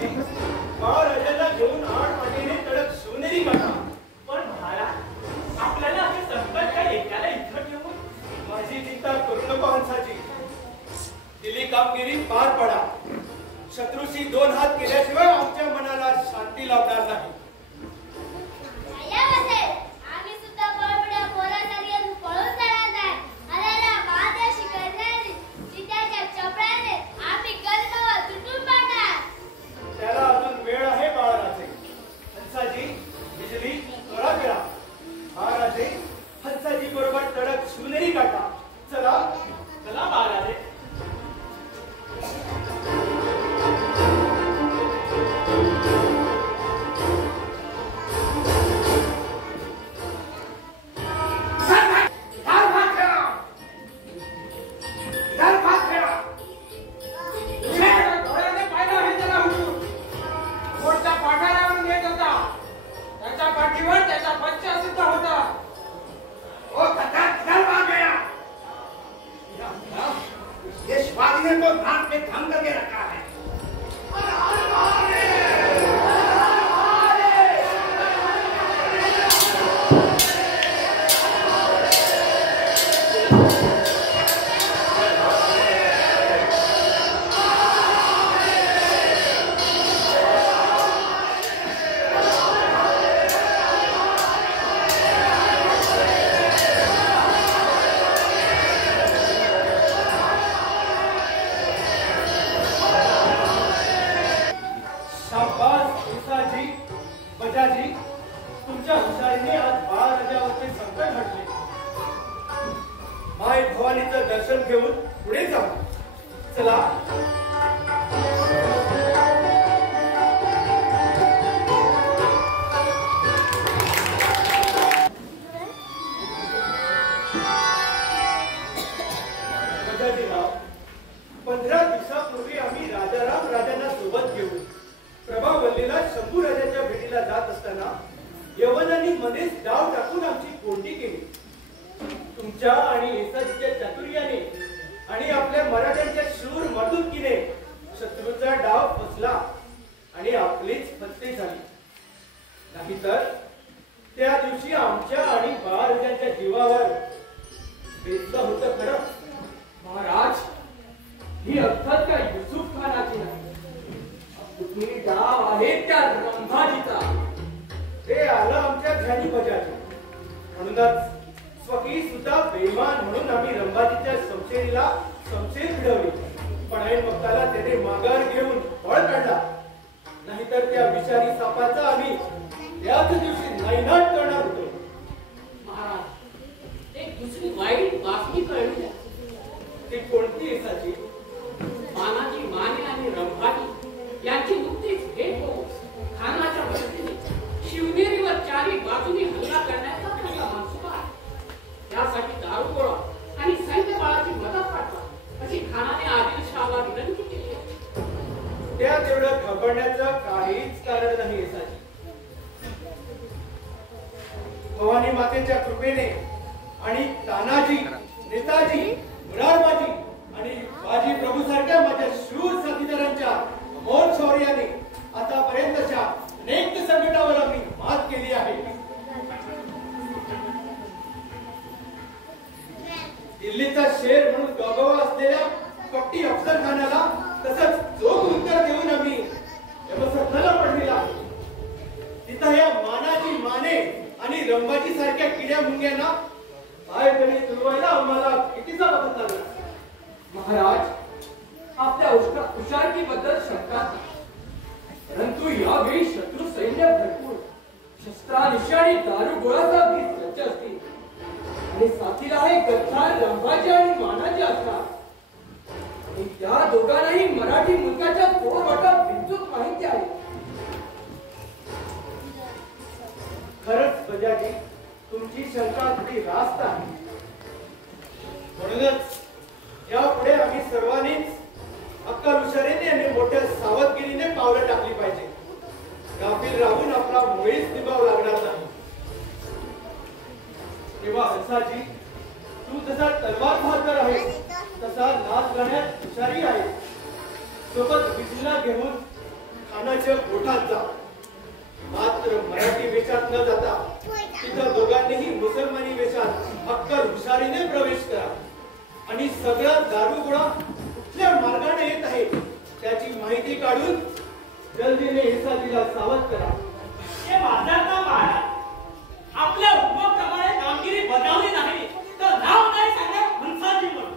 हंसाजी महाराजांना घेऊन आड पाठीने तडक शिवनेरी काढा. पण महाराज आपल्याला हे संकट काय एकाला इथं ठेवून माझी चिंता करू नको हंसाजी. दिली कामगिरी पार पडा. शत्रूशी दोन हात केल्याशिवाय आमच्या मनाला शांती लाभणार नाही. आम्ही सुद्धा बळबड्या पोरासारखे पळून जाणार नाही. अरे महादेशी करण्याने जित्याच्या चपळाने आम्ही गलबवा तुटून पाडणार. त्याला अजून वेळ आहे बाळराजे. हंसाजी बिजली त्वरा करा. महाराजे हंसाजी बरोबर तडक शिवनेरी काढा. चला चला महाराजे. तुमच्या हुशारीने आज बाळराजावरचे संकट हटले. माय भवानीचं दर्शन घेऊन पुढे जाऊ. चला. बजाजीराव, 15 दिवसापूर्वी आम्ही राजाराम राजांना सोबत घेऊन प्रभावल्लीला शंभू राजाच्या भेटीला जात असताना यवनांनी मध्येच डाव टाकून आमची कोंडी केली. तुमच्या आणि येसाजीच्या चातुर्याने आणि आपल्या मराठ्यांच्या शूर मर्दुकीने शत्रूचा डाव फसला आणि आपलीच फत्ते झाली. नाहीतर त्या दिवशी आमच्या आणि बाळराजांच्या जीवावर बेतलं होतं खरं. महाराज, ही अर्थात काय युसुफ खानाची नाही. तुम्ही डाव आहे त्या रंभाजीचा. ते आलं आमच्या ध्यानी बजाजी. म्हणूनच स्वकी सुद्धा बेईमान म्हणून आम्ही रंभाजीच्या शमशेरीला शमशेर भिडवली. पण ऐन वक्ताला त्याने माघार घेऊन पळ काढला. नाहीतर त्या विषारी सापाचा आम्ही त्याच दिवशी नायनाट करणार होतो. महाराज, एक दुसरी वाईट बातमी कळली. ती कोणती येसाची? मानाची माने आणि रंभाजी यांची नुकतीच भेट होऊन खानाच्या मदतीने शिवनेरीवर चारी बाजूनी हल्ला करण्याचा त्यांचा मनसुबा आहे. त्यासाठी दारुगोळा आणि सैन्यबळाची मदत पाठवा अशी खानाने आदिलशहाला विनंती केली. त्यात एवढं घाबरण्याचं काहीच कारण नाही येसाची. भवानी मातेच्या कृपेने आणि तानाजी, नेताजी, मुरारबाजी आणि बाजी प्रभू सारख्या माझ्या शूर साथीदारांच्या अमोल शौर्याने आतापर्यंतच्या अनेक संकटावर आम्ही मात केली आहे. दिल्लीचा शेर म्हणून गौरव असलेल्या कपटी अफजल खानाला तसंच चोख उत्तर देऊन आम्ही यमसदनाला पडविला आहे. तिथं या मानाची माने आणि रंभाजी सारख्या किड्या मुंग्यांना काय तरी तुलवायला आम्हाला कितीचा वखत लागला. महाराज, आपल्या हुशारकीबद्दल शंका नाही. परंतु यावेळी शत्रू सैन्य भरपूर शस्त्रानिशी आणि दारुगोळाचा भीत सज्ज असतील आणि साथीला हे गद्दार रंभाजी आणि मानाजी असतात. आणि त्या दोघांनाही मराठी मुलकाच्या तोड वाटा बिंदूत माहिती आहे. खरंच बजाजी, तुमची शंका थोडी रास्त आहे. म्हणूनच यापुढे आम्ही सर्वांनीच अक्कल हुशारीने आणि मोठ्या सावधगिरीने पावलं टाकली पाहिजे. गाफील राहून आपला मुळीच निभाव लागणार नाही. तेव्हा हंसाजी, तू जसा तलवार बहादर आहे तसा नाच गाण्यात हुशारी आहे. सोबत बिजलीला घेऊन खानाजी मुसलमानाच्या पोटात जा. मात्र मराठी वेशात न जाता तिथं दोघांनीही मुसलमानी वेशात अक्कल हुशारीने प्रवेश करा आणि सगळा दारुगोळा कुठल्या मार्गाने येत आहे त्याची माहिती काढून जल्दीने हिसाबीला सावध करा. हे माझं काम आहे. आपल्या हुकुमाप्रमाणे कामगिरी बजावली नाही तर नाव नाही सांगण्यात हंसाजी म्हणून.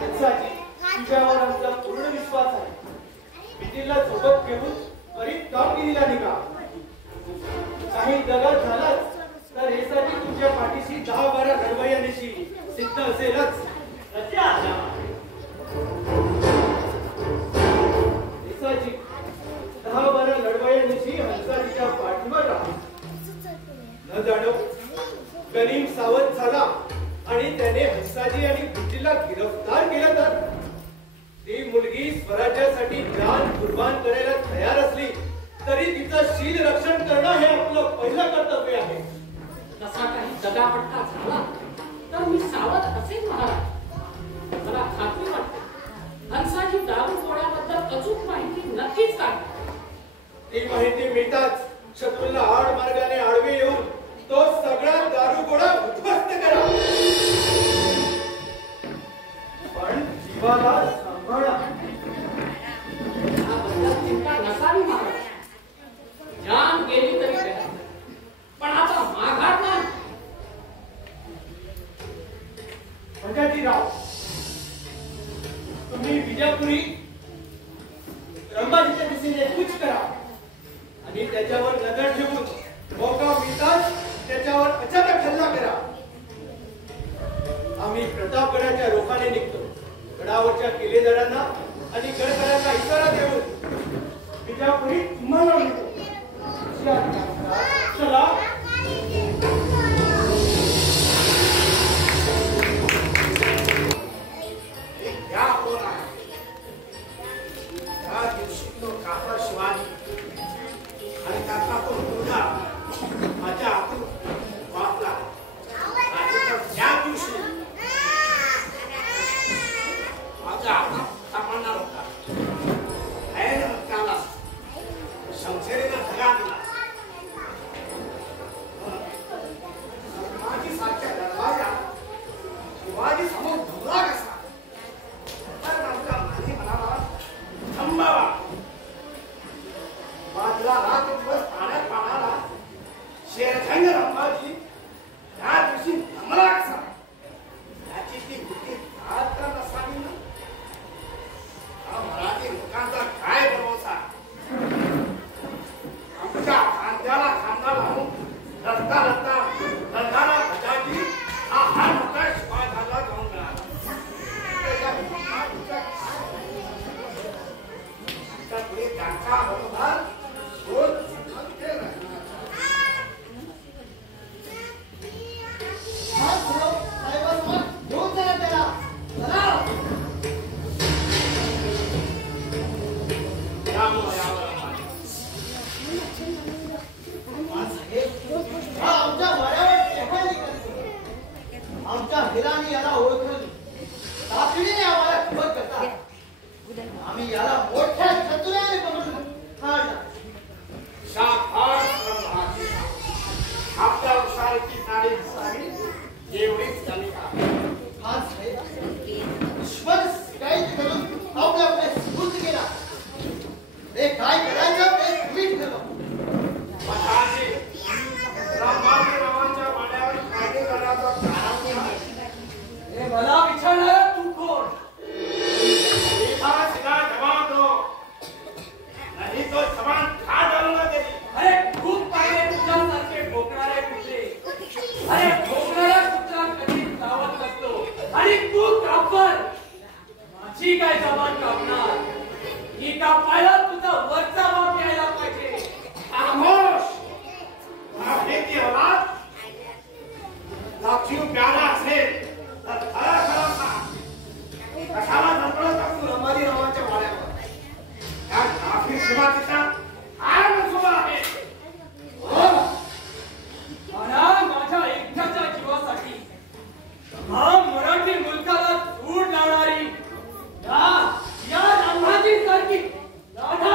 हंसाजी, तुझ्यावर आमचा पूर्ण विश्वास आहे. विधीला सोबत घेऊन त्वरित कामगिरीला निघा. काही दगा झालाच तर हेसाठी तुमच्या पाठीशी 10-12 लढवय्यांशी सिद्ध असेलच. कशी आज्ञा? हेसाठी 10-12 लढवय्यांशी हंसाजीच्या पाठीवर राहा. न जाणो गनीम सावध झाला आणि त्याने हंसाजी आणि बुद्धीला गिरफ्तार केलं तर ती मुलगी स्वराज्यासाठी जान कुर्बान करायला तयार असली तरी तिचं शील रक्षण करणं हे आपलं पहिलं कर्तव्य आहे. तसा काही दगापट्टा झाला तर मी सावध असेल महाराज. मला खात्री वाटते हंसाजी दारू गोळ्याबद्दल अचूक माहिती नक्कीच काढते. ती माहिती मिळताच शत्रूला आड मार्गाने आडवे येऊन तो सगळा दारुगोळा उद्ध्वस्त करा. पण जीवाला सांभाळा. याबद्दल चिंता नसावी महाराज. जान गेली तरी गेली, पण आता माघार नाही. भंडाजीराव, तुम्ही विजापुरी रंबाजीच्या दिशेने कूच करा आणि त्याच्यावर नजर ठेवून मौका मिळताच त्याच्यावर अचानक हल्ला करा. आम्ही प्रतापगडाच्या रोखाने निघतो. गडावरच्या किल्लेदारांना आणि गडकरांना इशारा देऊन विजापुरी तुम्हाला मिळतो. चला. या कोण आहे? त्या दिवशी तो काका शिवाजी आणि काका तो मुलगा माझ्या हातून वाचला आणि त्या दिवशी माझ्या हातात सापडणार होता. त्याला शमशेरीनं धगा दिला. माझी सारख्या दरबाऱ्या शिवाजी समोर धुला कसा? थांबावा. माझला रात दिवस पाण्यात पाण्याला शेरझंग रंबाजी त्या दिवशी थांबला कसा? त्याची ती बुद्धी राहत का नसावी ना? हा मराठी लोकांचा काय भरोसा? आमच्या खांद्याला खांदा लावून रस्ता रस्ता लढणारा गजाजी हा मोठा शिवाजाला जाऊन मिळाला. त्यांचा बरोबर आमच्या हिराणी याला ओळखून तातडीने आम्हाला खबर करतात. आम्ही याला मोठ्या चतुराने पकडून काढला. शाबास ब्रह्माजी. आपल्या हुशारीची तारीफ असावी एवढीच कमी का? हा साहेब दुश्मन शिकायत करून आपल्या स्फूर्त केला. हे काय करायचं ते तुम्ही ठरवा. महाराजी ब्रह्माजी नावाच्या वाड्यावर कायदे करण्याचा कारण आहे. हे मला विचारणारा तू कोण? सीधा जवाब दो, नहीं तो जवान खा डालूंगा तेरी. अरे खूप पाहिले तुझ्यासारखे ठोकणारे कुत्रे. अरे ठोकणारा कुत्रा कधीच धावत नसतो आणि तू कापर. माझी काय जबान कापणार? ही कापायला तुझा वरचा बाप यायला पाहिजे. खामोश. आपने की औलाद लाखियों प्यारा असेल तर खरा खरा सांग. कशाला धडपडत असतो रंबाजी नावाच्या वाड्यावर? त्या काफी शिवाजीचा काय मनसुबा आहे? माझ्या एकट्याच्या जीवासाठी हा मराठी मुलकाला सूड लावणारी या रंभाजी सारखी लढा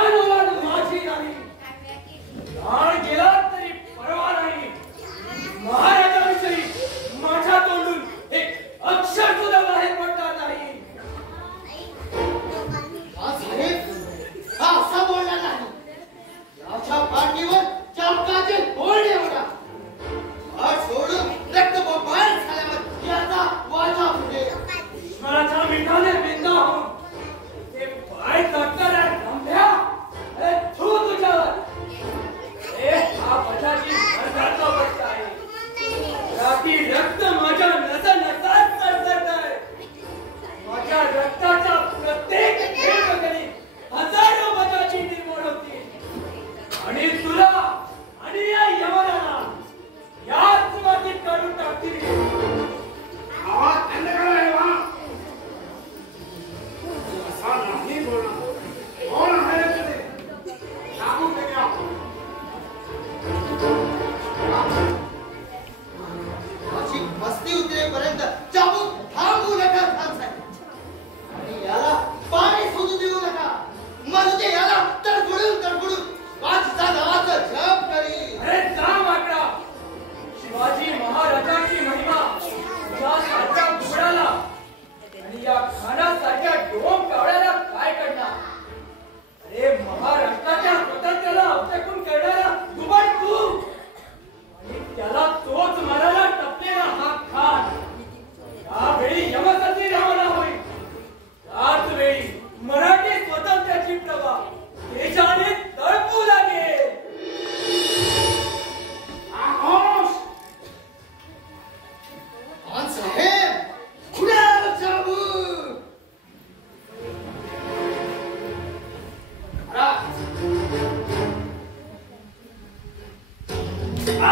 असं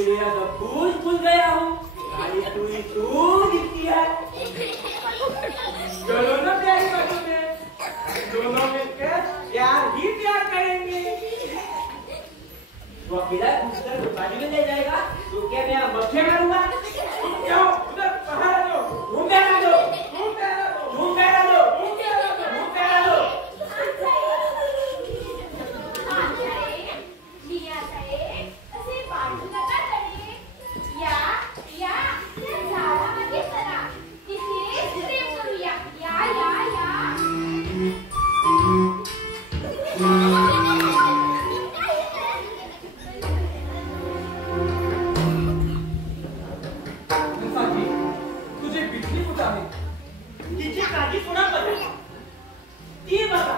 इसीलिए सब कुछ भूल गया हूँ। गाड़ी पूरी तू दिखती है। चलो ना प्यारी बातों में, दोनों मिलकर प्यार ही प्यार करेंगे। वो अकेला घुसकर दुकान में ले जाएगा तो क्या मैं मक्खियाँ मारूंगा? तुम क्या हो? उधर बाहर आ जाओ। घूम पैरा दो, घूम पैरा दो, घूम पैरा दो, घूम पैरा दो, घूम पैरा दो। तुझे बिजली कुठं आहे? तिची काळजी पुन्हा बघा. ती बघा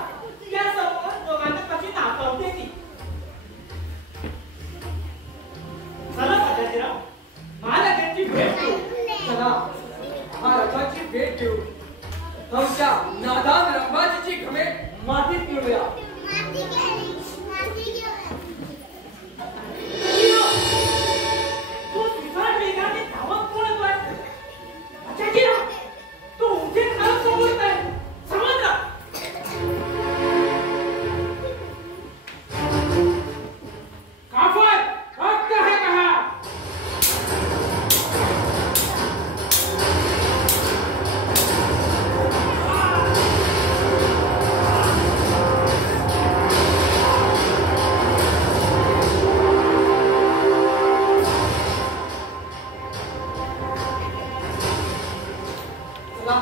त्या समोर दोघांना कशी नाकावते ती. चला बाजाजीराव, महाराजांची भेट घेऊ. चला महाराजांची भेट घेऊ. आमच्या नादान रंबाजीची घमे मातीत मिळूया. तो विचार वेगाने धावत पळतोय. बाजाजीराव, तो उठे खात समोरतोय. समजला? काफर वक्त है कहा? चला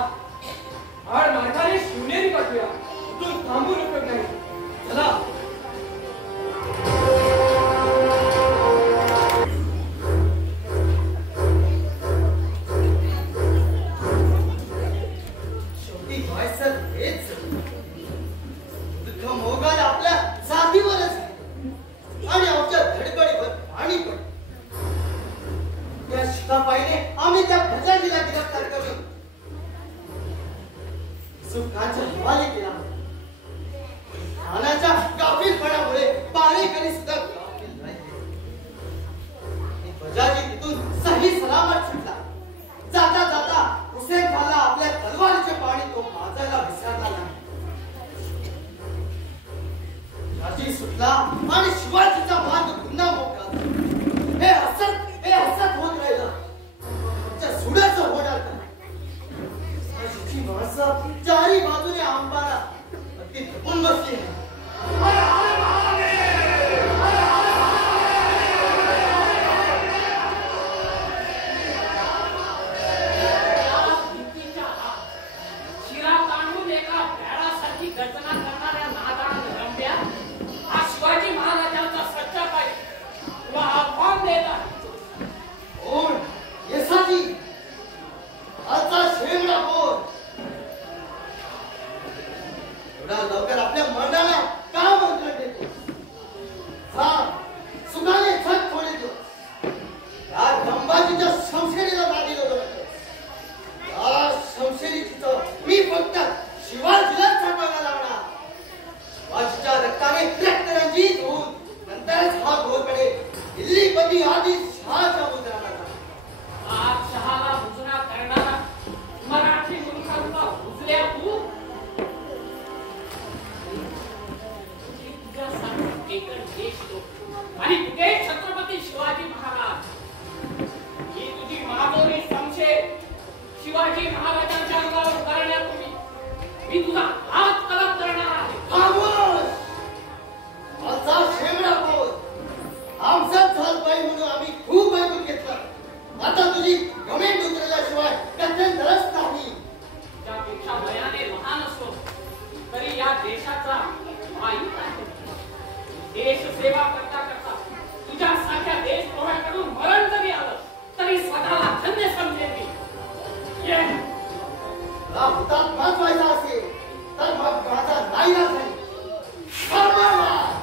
आड मार्गाने शिवनेरी गाठूया. इथून थांबू उपयोग नाही. चला. शेवटी व्हायचं हेच. दुःख मोगाल आपल्या जातीवरच आहे आणि आमच्या धडपडीवर पाणी पडलं. त्या शिकापाईने आम्ही त्या भजाजीला गिरफ्तार करून सुखाच्या हवाली केला. खानाच्या गाफीलपणामुळे पारेकरी सुद्धा गाफील राहिले. आणि भजाजी तिथून सही सलामत सुटला. जाता जाता हुसेन खानला आपल्या तलवारीचे पाणी तो पाजायला विसरला नाही. राजी सुटला आणि शिवाजीचा मार्ग पुन्हा मोकळा झाला. हे हसत होत राहिलं. त्या सुड्याचं होणार काय? शिवाजीची माणसं चारी बाजूने आंबाला अगदी धपून बसली. भीतीच्या आत शिरा तांडून एका भ्याडासारखी गर्जना करणाऱ्या नादान रंब्या हा शिवाजी महाराजांचा सच्चा पाय तुला आव्हान देत आहे. कोण? येसाजी आजचा शेमडा कोण? एवढा लवकर आपल्या मनाला का मंत्र देतो? सांग, सुखाने छत फोडी दो. या गंबाजीच्या शमशेरीला लागलेलं होतं. या शमशेरीचं मी फक्त शिवाजीलाच सांगायला लावणार. शिवाजीच्या रक्ताने रक्तरंजित होऊन नंतरच हा घोरपडे दिल्लीपती आधी शहाच्या उतराला जाणार. आज शहाला भुजना करणारा मराठी मुलखांचा भुजल्या तू तुझ्यासारखा एकच देश तो आणि तुझे छत्रपती शिवाजी महाराज ही तुझी महागौरी संशय शिवाजी महाराजांच्या अंगावर उतरण्यापूर्वी मी तुझा हात कलम करणार आहे. खामोश! आजचा शेमडा कोण? आमचाच झालपाई म्हणून आम्ही खूप ऐकून घेतलं. आता तुझी गमेंट उतरल्याशिवाय गत्यंतरच नाही. त्यापेक्षा वयाने लहान असतो तरी या देशाचा मायूत आहे. देश सेवा करता करता तुझ्यासारख्या देशद्रोहाकडून मरण जरी आलं तरी स्वतःला धन्य समजेल मी. ये तुला हुतात्माच व्हायचा असेल तर मग माझा नाईलाज नाही. खामोश!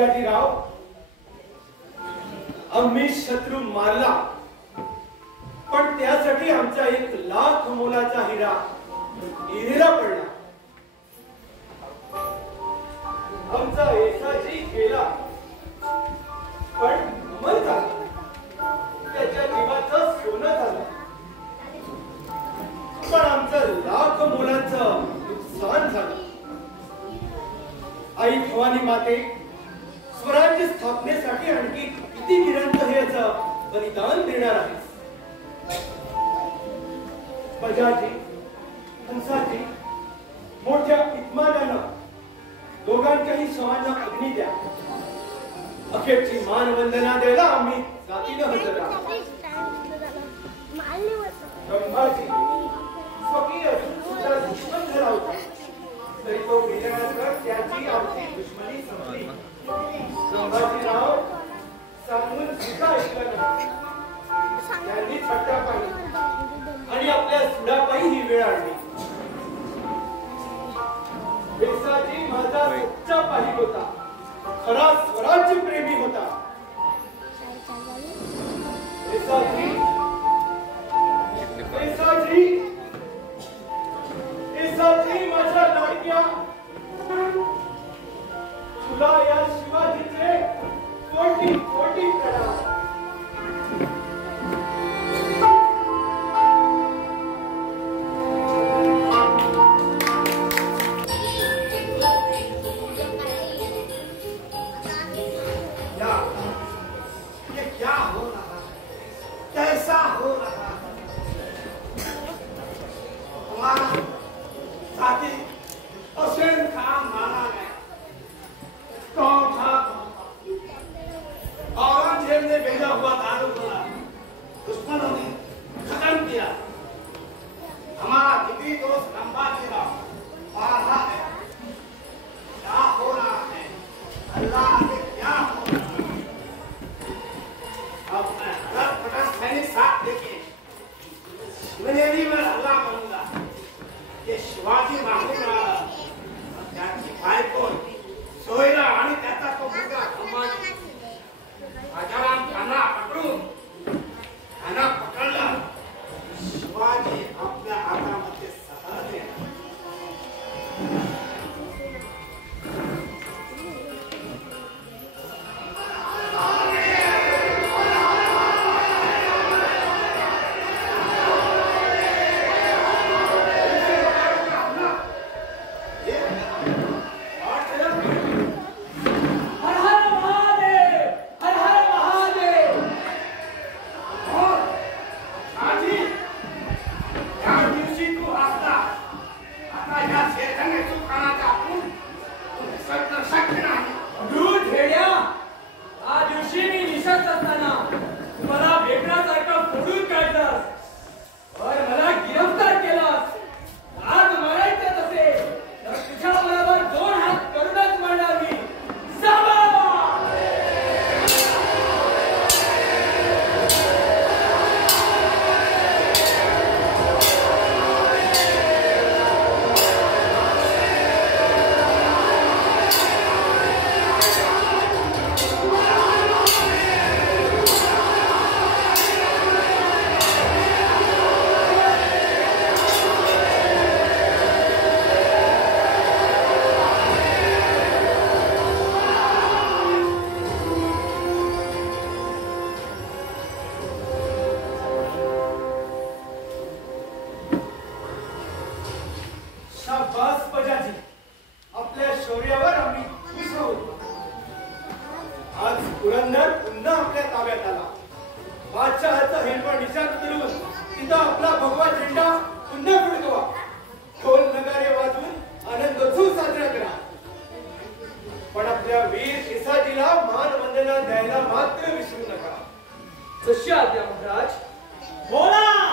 बजाजीराव, आम्ही शत्रू मारला, पण त्यासाठी आमचा 1,00,000 मोलाचा हिरा इरेला पडला. आमचा येसाजी गेला, पण अमर झाला. त्याच्या जीवाचं सोनं झालं, पण आमचं 1,00,000 मोलाचं नुकसान झालं. आई भवानी माते, स्वराज्य स्थापनेसाठी आणखी किती वीरांचं हे याचं बलिदान देणार आहे. बजाजी, हंसाजी, मोठ्या इत्मानानं दोघांच्याही शवांना अग्नी द्या. अखेरची मानवंदना द्यायला आम्ही जातीनं हजर आहोत. ब्रह्माजी स्वकीय अजून सुद्धा दुश्मन झाला होता, तरी तो गेल्यानंतर त्याची आमची दुश्मनी संपली. ब्रह्माजीराव सांगून सुद्धा ऐकलं नाही. त्यांनी छट्टापायी आणि आपल्या सुडापायी ही वेळ आणली. येसाजी माझा सच्चा पाही होता, खरा स्वराज्य प्रेमी होता. येसाजी, येसाजी, येसाजी माझ्या लाडक्या, तुला या शिवाजीचे कोटी कोटी प्रणाम. औरंगजेब ने भेजा हुआ दारू गोला दुश्मनों ने खत्म किया. हमारा कितनी दोस्त लंबा गिरा और रहा है. क्या हो रहा है अल्लाह ने, क्या हो रहा है. अब मैं हर पटक सैनिक साथ देखे शिवनेरी में हल्ला करूंगा. ये शिवाजी महाराज त्याची बायको सोयरा आणि त्याचा तो मुलगा संभाजी राजाराम त्यांना पकडला. शिवाजी आपल्या हातामध्ये सहज येणार. द्यायला मात्र विसरू नका. जशी आज्ञा महाराज. बोला